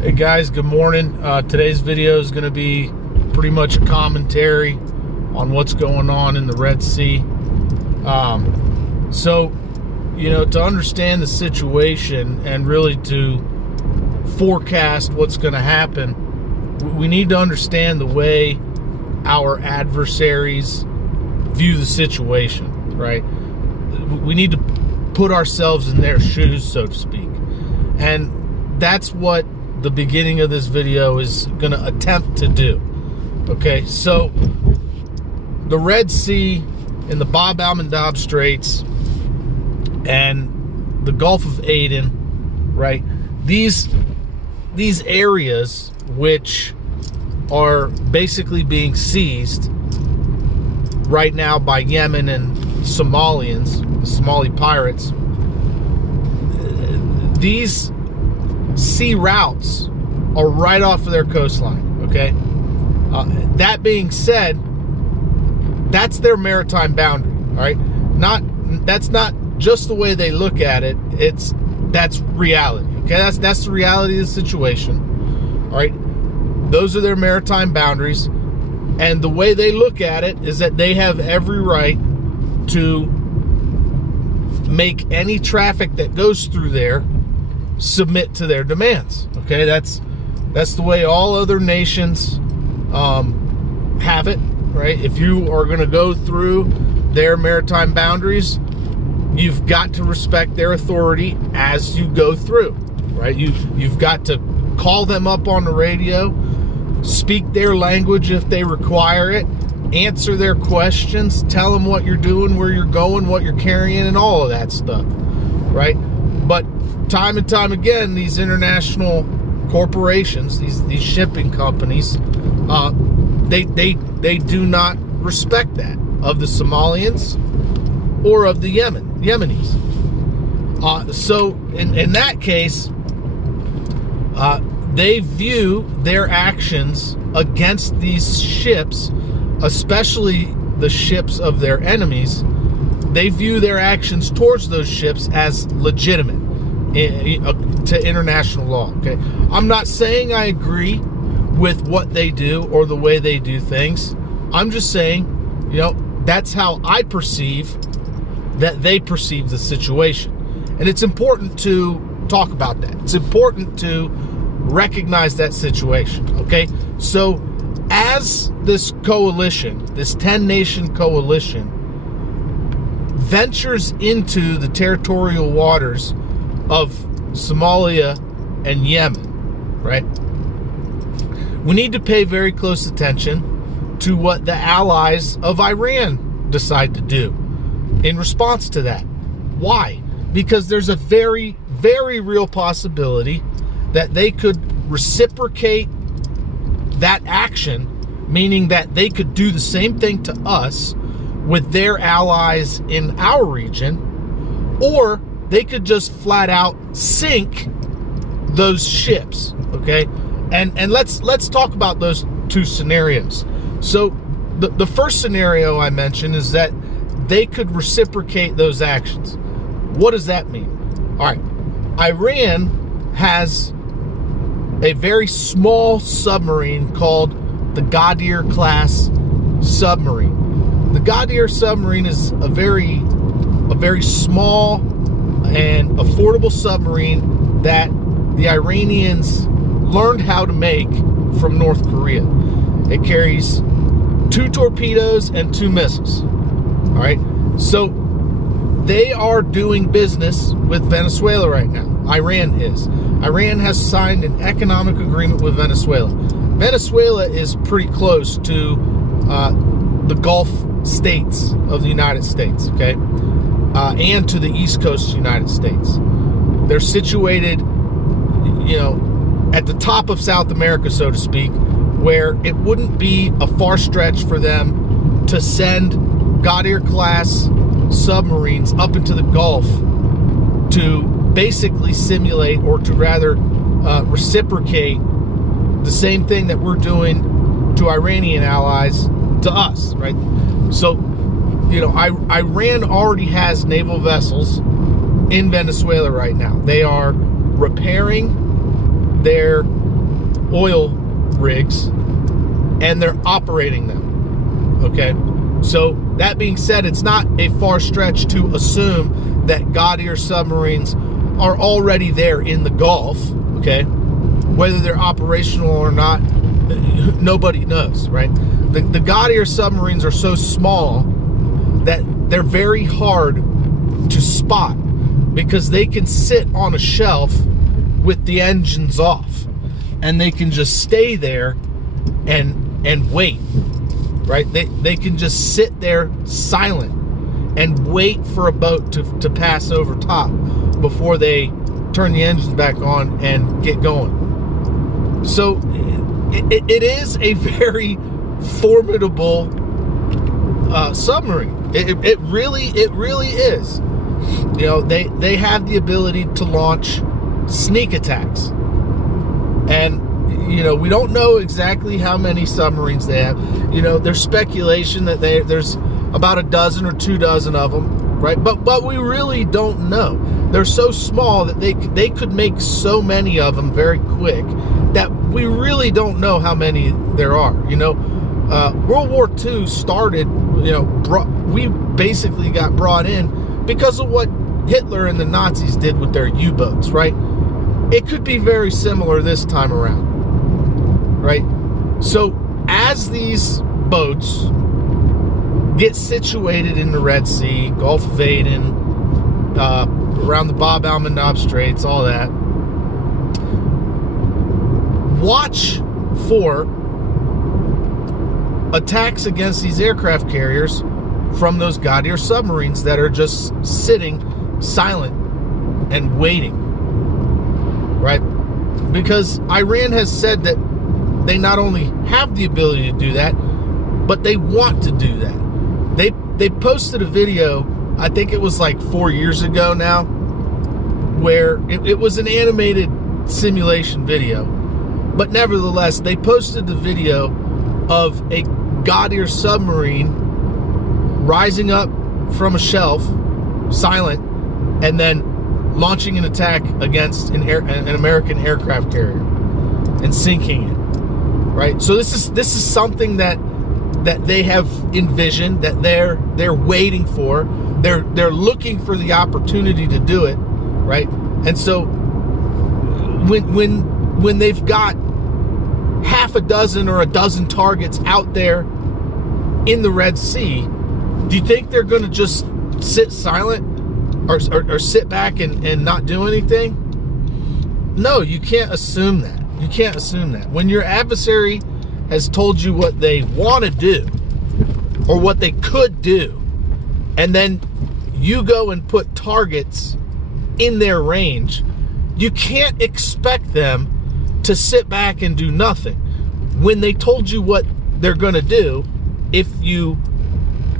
Hey guys, good morning. Today's video is going to be pretty much a commentary on what's going on in the Red Sea. To understand the situation and really to forecast what's going to happen, we need to understand the way our adversaries view the situation, right? We need to put ourselves in their shoes, so to speak. And that's what the beginning of this video is going to attempt to do. Okay, so the Red Sea and the Bab al-Mandab Straits and the Gulf of Aden, right? These areas which are basically being seized right now by Yemen and Somalians, the Somali pirates. These sea routes are right off of their coastline, okay? That being said, that's their maritime boundary, all right? That's not just the way they look at it, that's reality, okay? That's the reality of the situation, all right? Those are their maritime boundaries, and the way they look at it is that they have every right to make any traffic that goes through there submit to their demands. Okay, that's the way all other nations have it, right? If you are going to go through their maritime boundaries, you've got to respect their authority as you go through, right? You've got to call them up on the radio, speak their language if they require it, answer their questions, tell them what you're doing, where you're going, what you're carrying, and all of that stuff, right? But time and time again, these international corporations, these shipping companies, they do not respect that of the Somalians or of the Yemenis. So in that case, they view their actions against these ships, especially the ships of their enemies, they view their actions towards those ships as legitimate to international law, okay? I'm not saying I agree with what they do or the way they do things. I'm just saying, that's how I perceive that they perceive the situation. And it's important to talk about that. It's important to recognize that situation, okay? So as this coalition, this 10-nation coalition, ventures into the territorial waters of Somalia and Yemen, right? We need to pay very close attention to what the allies of Iran decide to do in response to that. Why? Because there's a very, very real possibility that they could reciprocate that action, meaning that they could do the same thing to us with their allies in our region, or they could just flat out sink those ships, okay? And let's talk about those two scenarios. So the first scenario I mentioned is that they could reciprocate those actions. What does that mean? All right, Iran has a very small submarine called the Ghadir class submarine. The Ghadir submarine is a very small and affordable submarine that the Iranians learned how to make from North Korea. It carries 2 torpedoes and 2 missiles. All right, so they are doing business with Venezuela right now. Iran is. Iran has signed an economic agreement with Venezuela. Venezuela is pretty close to the Gulf states of the United States, okay? And to the East Coast of the United States. They're situated, at the top of South America, so to speak, where it wouldn't be a far stretch for them to send Ghadir-class submarines up into the Gulf to basically simulate, or to rather reciprocate, the same thing that we're doing to Iranian allies to us, right? So, Iran already has naval vessels in Venezuela right now. They are repairing their oil rigs, and they're operating them. Okay? So that being said, it's not a far stretch to assume that Gaudier submarines are already there in the Gulf. Okay? Whether they're operational or not, nobody knows, right? The Gaudier submarines are so small that they're very hard to spot because they can sit on a shelf with the engines off, and they can just stay there and wait, right? They can just sit there silent and wait for a boat to pass over top before they turn the engines back on and get going. So it is a very formidable submarine. It really is. You know, they have the ability to launch sneak attacks, and you know, we don't know exactly how many submarines they have. You know, there's speculation that there's about a dozen or 2 dozen of them, right? But we really don't know. They're so small that they could make so many of them very quick that we really don't know how many there are. You know, World War II started, you know, we basically got brought in because of what Hitler and the Nazis did with their U-boats, right? It could be very similar this time around, right? So as these boats get situated in the Red Sea, Gulf of Aden, around the Bab al-Mandab Straits, all that, watch for attacks against these aircraft carriers from those Gaudier submarines that are just sitting silent and waiting, right? Because Iran has said that they not only have the ability to do that, but they want to do that. They posted a video, I think it was like 4 years ago now, where it was an animated simulation video, but nevertheless, they posted the video of a Gaudier submarine rising up from a shelf, silent, and then launching an attack against an American aircraft carrier and sinking it. Right? So this is something that they have envisioned, that they're waiting for. They're looking for the opportunity to do it, right? And so when they've got half a dozen or a dozen targets out there in the Red Sea, do you think they're going to just sit silent or sit back and not do anything? No, you can't assume that. You can't assume that. When your adversary has told you what they want to do or what they could do, and then you go and put targets in their range, you can't expect them to sit back and do nothing. When they told you what they're going to do if you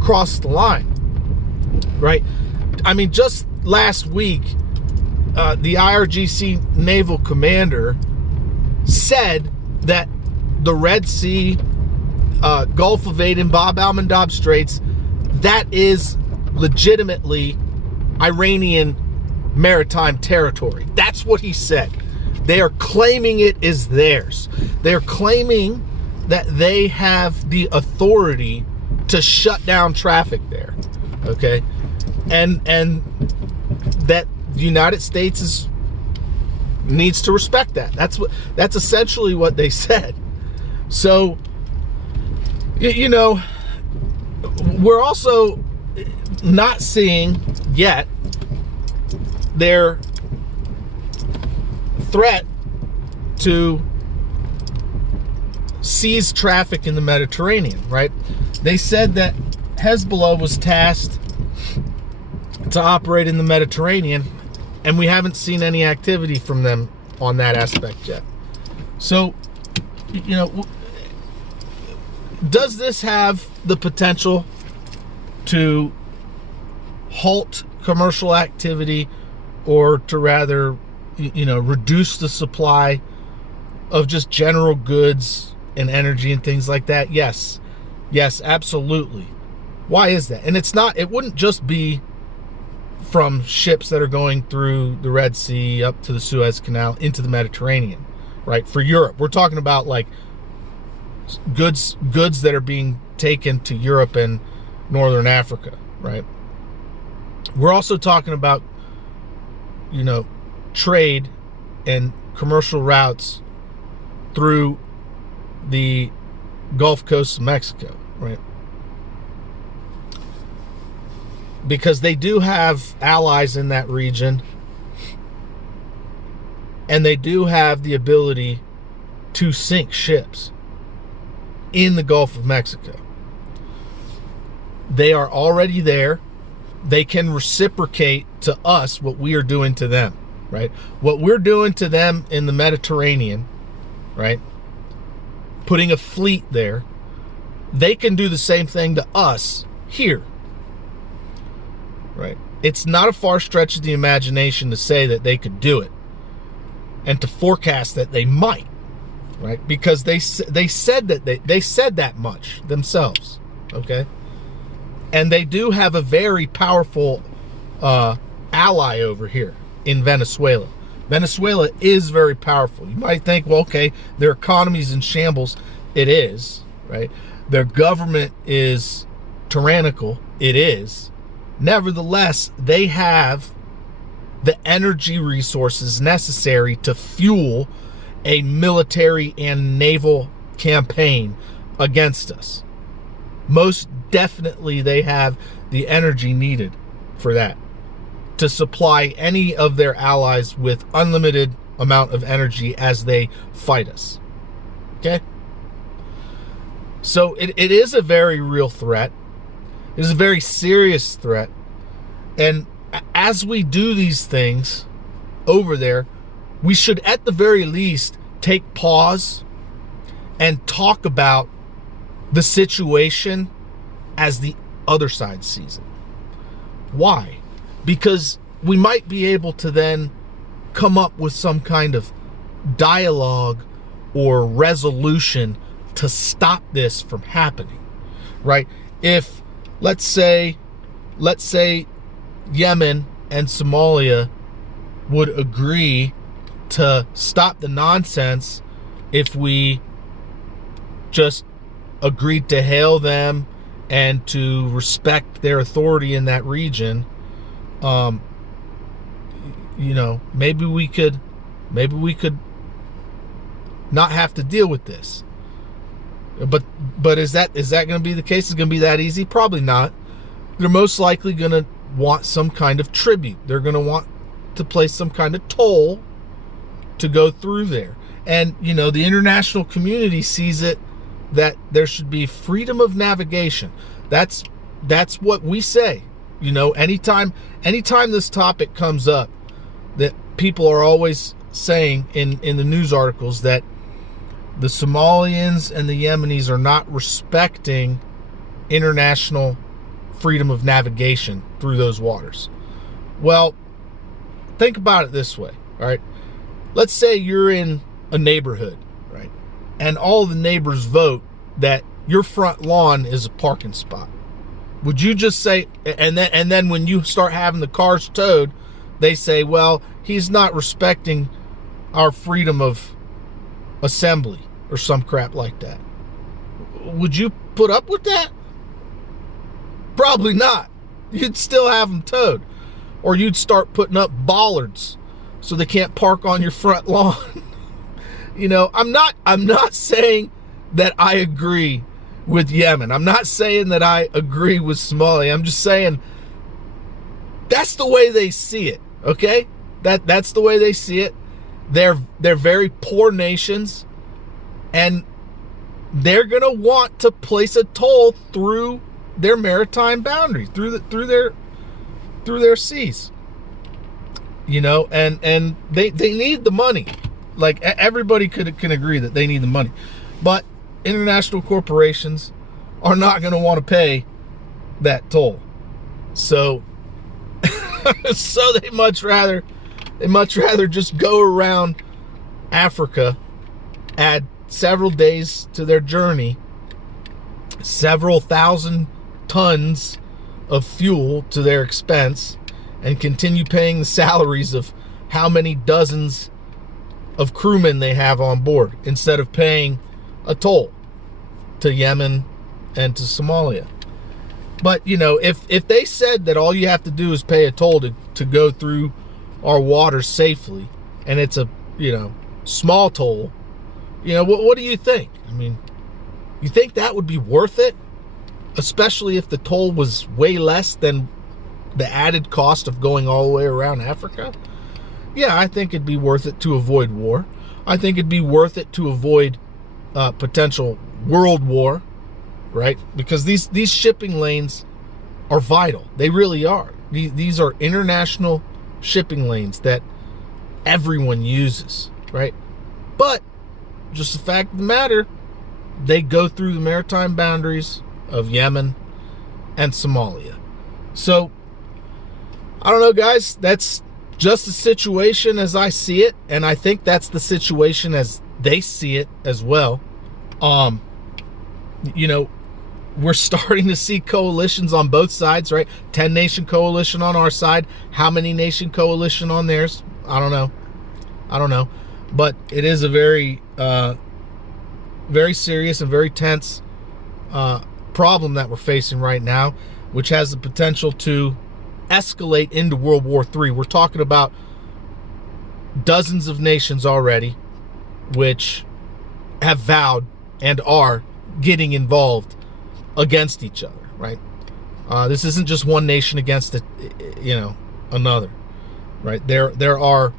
cross the line, right? I mean, just last week, the IRGC naval commander said that the Red Sea, Gulf of Aden, Bab al-Mandab Straits, that is legitimately Iranian maritime territory. That's what he said. They are claiming it is theirs. They're claiming that they have the authority to shut down traffic there. Okay? And that the United States needs to respect that. That's essentially what they said. So, you know, we're also not seeing yet their threat to seize traffic in the Mediterranean, right? They said that Hezbollah was tasked to operate in the Mediterranean, and we haven't seen any activity from them on that aspect yet. So, you know, does this have the potential to halt commercial activity, or to rather, you know, reduce the supply of just general goods and energy and things like that? Yes, absolutely. Why is that? And it wouldn't just be from ships that are going through the Red Sea up to the Suez Canal into the Mediterranean, right? For Europe, we're talking about like goods that are being taken to Europe and Northern Africa, right? We're also talking about, trade and commercial routes through the Gulf Coast of Mexico, right? Because they do have allies in that region, and they do have the ability to sink ships in the Gulf of Mexico. They are already there. They can reciprocate to us what we are doing to them, right? What we're doing to them in the Mediterranean, right? Putting a fleet there, they can do the same thing to us here, right? It's not a far stretch of the imagination to say that they could do it and to forecast that they might, right? Because they said that much themselves, okay? And they do have a very powerful ally over here in Venezuela. Venezuela is very powerful. You might think, well, okay, their economy's in shambles. It is, right? Their government is tyrannical. It is. Nevertheless, they have the energy resources necessary to fuel a military and naval campaign against us. Most definitely they have the energy needed for that, to supply any of their allies with unlimited amount of energy as they fight us. Okay? So it is a very real threat. It is a very serious threat. And as we do these things over there, we should at the very least take pause and talk about the situation as the other side sees it. Why? Because we might be able to then come up with some kind of dialogue or resolution to stop this from happening, right? If, let's say Yemen and Somalia would agree to stop the nonsense if we just agreed to hail them and to respect their authority in that region, maybe we could not have to deal with this. But is that going to be the case? Is it going to be that easy? Probably not. They're most likely going to want some kind of tribute. They're going to want to place some kind of toll to go through there. And, the international community sees it that there should be freedom of navigation. That's what we say. Anytime this topic comes up, that people are always saying in the news articles that the Somalians and the Yemenis are not respecting international freedom of navigation through those waters. Well, think about it this way, all right? Let's say you're in a neighborhood, right? And all the neighbors vote that your front lawn is a parking spot. Would you just say, and then when you start having the cars towed, they say, well, he's not respecting our freedom of assembly or some crap like that? Would you put up with that? Probably not. You'd still have them towed. Or you'd start putting up bollards so they can't park on your front lawn. I'm not saying that I agree with Yemen. I'm not saying that I agree with Somalia. I'm just saying that's the way they see it, okay? That's the way they see it. They're very poor nations, and they're going to want to place a toll through their maritime boundaries, through their seas. And they need the money. Like, everybody can agree that they need the money. But international corporations are not going to want to pay that toll. So so they much rather just go around Africa, add several days to their journey, several thousand tons of fuel to their expense, and continue paying the salaries of how many dozens of crewmen they have on board instead of paying a toll to Yemen and to Somalia. But, you know, if they said that all you have to do is pay a toll to go through our waters safely, and it's a, you know, small toll, you know, what do you think? I mean, you think that would be worth it? Especially if the toll was way less than the added cost of going all the way around Africa? Yeah, I think it'd be worth it to avoid war. I think it'd be worth it to avoid potential world war, right? Because these shipping lanes are vital. They really are. These are international shipping lanes that everyone uses, right? But just the fact of the matter, they go through the maritime boundaries of Yemen and Somalia. So, I don't know, guys. That's just the situation as I see it, and I think that's the situation as they see it as well. You know, we're starting to see coalitions on both sides, right? 10-nation coalition on our side. How many nation coalition on theirs? I don't know. But it is a very, very serious and very tense problem that we're facing right now, which has the potential to escalate into World War III. We're talking about dozens of nations already, which have vowed and are getting involved against each other, right? This isn't just one nation against another, right? There are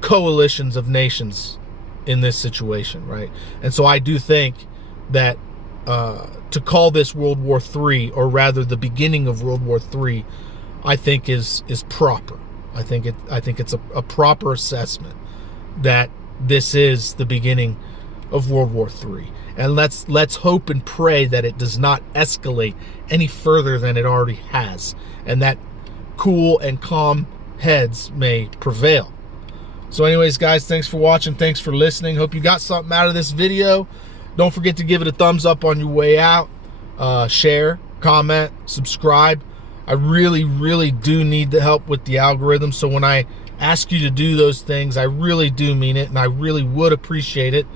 coalitions of nations in this situation, right? And so I do think that to call this World War III, or rather the beginning of World War III, I think is proper. I think it's a proper assessment that this is the beginning of World War III. And let's hope and pray that it does not escalate any further than it already has, and that cool and calm heads may prevail. So anyways, guys, thanks for watching. Thanks for listening. Hope you got something out of this video. Don't forget to give it a thumbs up on your way out. Share, comment, subscribe. I really, really do need the help with the algorithm. So when I ask you to do those things, I really do mean it, and I really would appreciate it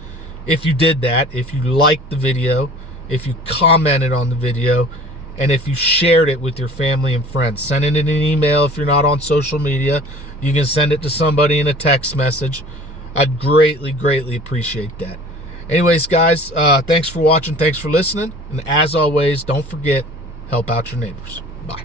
if you did that, if you liked the video, if you commented on the video, and if you shared it with your family and friends. Send it in an email if you're not on social media. You can send it to somebody in a text message. I'd greatly, greatly appreciate that. Anyways, guys, thanks for watching. Thanks for listening. And as always, don't forget, help out your neighbors. Bye.